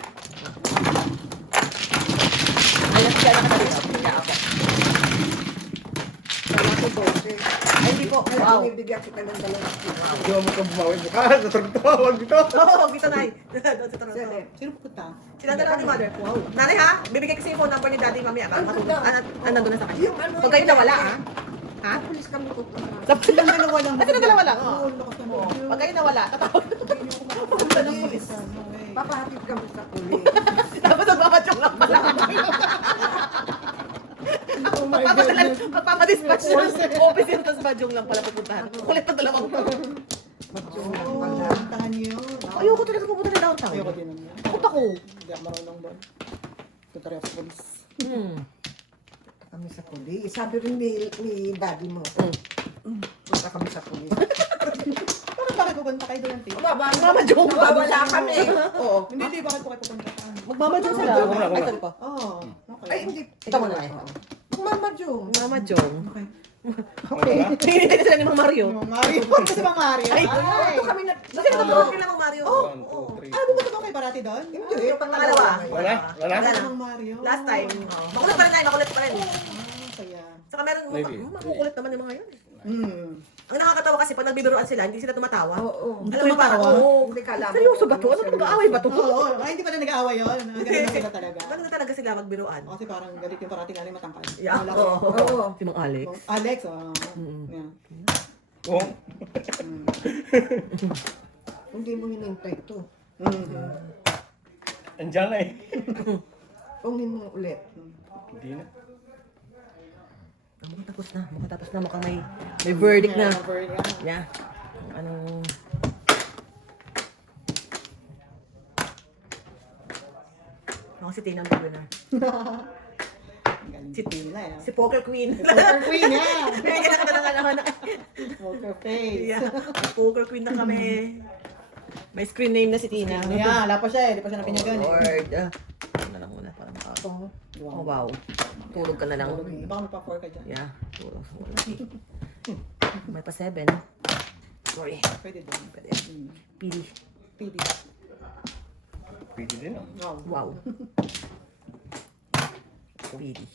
Alam siya nakatabi. Yeah, okay. Wala ko 12. Ay, hindi po. Wow. Binibigyan kita ng 2 kilo. Hindi mo ka bumawi bukas. Naturog to. Huwag dito. Oo, wag dito, nay. Doon sa Toronto. 7. Sino pupunta? Sinadala ni mother. Wow. Nanay ha, bibigay kasi yung phone number ni daddy mamaya. Nandun na sa kanya. Yung ano, Pag kayo nawala ha. Ha? Pulis kami pupunta. Silang dalawa lang. Sila dalawa lang. Oo. Oo, lakas naman. Pag kayo nawala, tatawag. Papahatid kami sa pulis. Tapos magmamatyong lang pala. Oh my goodness. Magpapadispatch ng office yun, tapos badyong lang pala pupuntahan. Kulit na dalawang to. Oo, puntahan niyo yun. Ayoko talaga pupunta ng downtown. Ayoko din naman. Takot ako. Hindi ako marunong doon. Punta rin ako sa polis. Kami sa pulis. Sabi rin ni daddy mo. Punta kami sa pulis. Parang bakit pupunta kayo doon? Tito? Magmamadyong. Wala kami. Oo. Hindi, bakit po kayo pupunta saan? Magmamadyong sila. Ay, sorry po. Oo. Okay. Ay, hindi. Ikaw muna eh. Mama Jo. Magmamadyong. Okay. Hinihintay na sila ni Mang Mario. Mang Mario. Kasi Mang Mario. Ay, Ito kami na. Kasi nakatulog nila Mang Mario. 1, 2, 3. Pumunta ko kayo parati doon? Hindi. Pangalawa. Wala? Wala? Wala na. Mang Mario. Last time. Makulit pa rin tayo, makulit pa rin. Kaya. Saka meron, Maybe. makukulit naman yung mga yun. Ang nakakatawa kasi pag nagbibiruan sila, hindi sila tumatawa. Oo. Hindi Alam mo ba? tumatawa? Oo. Hindi ka alam. Seryoso ba to? Ano ba nag-aaway ba to? Oo, ay hindi pa na nag-aaway yun. Ganun na sila talaga. Ganun na talaga sila magbiruan. Kasi parang galit yung parating galing matangkad. Yeah. Wala Oo. ko. Oo. Si Mang Alex. Alex, oh. Mm-mm. Yeah. Oh. Hindi mo hinintay to. Andiyan na eh. Ungin mo ulit. Hindi na. Mukhang tapos na. Mukhang tapos na. Mukhang may verdict na. Yeah. Yeah. Anong... Ako si Tina ang winner. Galing si Tina, eh. Si Poker Queen. Poker Queen, yeah. Bigyan na kita ng anak. Poker face. Yeah. Poker Queen na kami. May screen name na si Tina. Yeah, wala pa siya eh. Di pa siya napinyagan eh. Lord. Ano na lang muna para makaka... Oh, wow. Tulog ka na lang. Baka magpa-4 ka dyan. Yeah. Tulog. May pa 7. Sorry. Pwede din. Pwede. Pili. PD. Pwede din ah. Wow. Wow. Willy.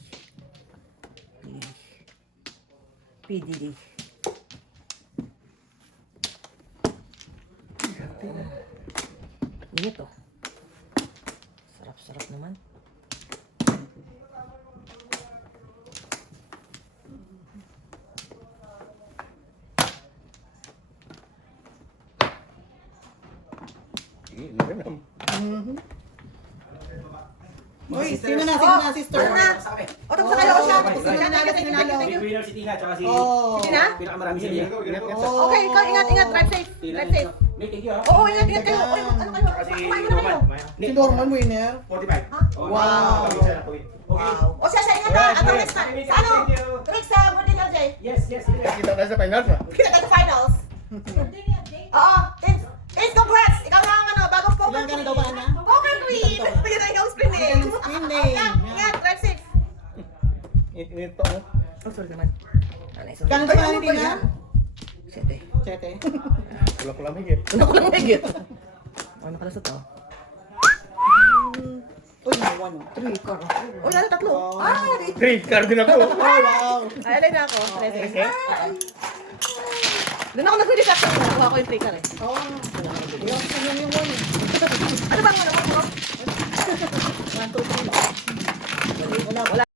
PDD. Init oh. Sarap-sarap naman. Sige, meron. Uy, sino na, sister? Ano na? Sa kami. O, tapos na kayo ko siya. Sino nanalo, sino nanalo? Si Winner, si Tina, tsaka si... Oh. Sige na? Pinakamarami si Lia. Oh. Okay, ikaw, ingat, drive safe. Tina, Drive safe. May thank you, ha? Oo, ingat kayo. Uy, ano kayo? Tsaka si Kumain mo na kayo. Roman. Si Norman winner. 45. Ha? Wow. Okay. O siya, ingat ha. Ano next time? Sa ano? Rick, sa birthday ka, Jay. Yes, yes, yes. Kita tayo sa finals ha. Kita tayo sa finals. Oo, Vince, congrats. Ikaw na ang ano, bagong poker Ilan ka na daw ba, Ana? Poker queen. Bigyan tayo ikaw screen eh. Screen name. Ingat, drive safe. Init pa oh. Oh, sorry naman. Anay, sorry. Kano ba ni Tina? 7. 7. Wala ko lang higit. Ano ko lang higit? Ano pala sa to? Uy, nakuha no. 3 car. Oh, yan, 3. Oh. Ay, Trade card din ako. Oh, wow. ay, alay na ako. Doon ako nag-react. Nakuha ko yung 3 car eh. Oh. Yung one. Ano bang ano? 1, 2, 3. Wala.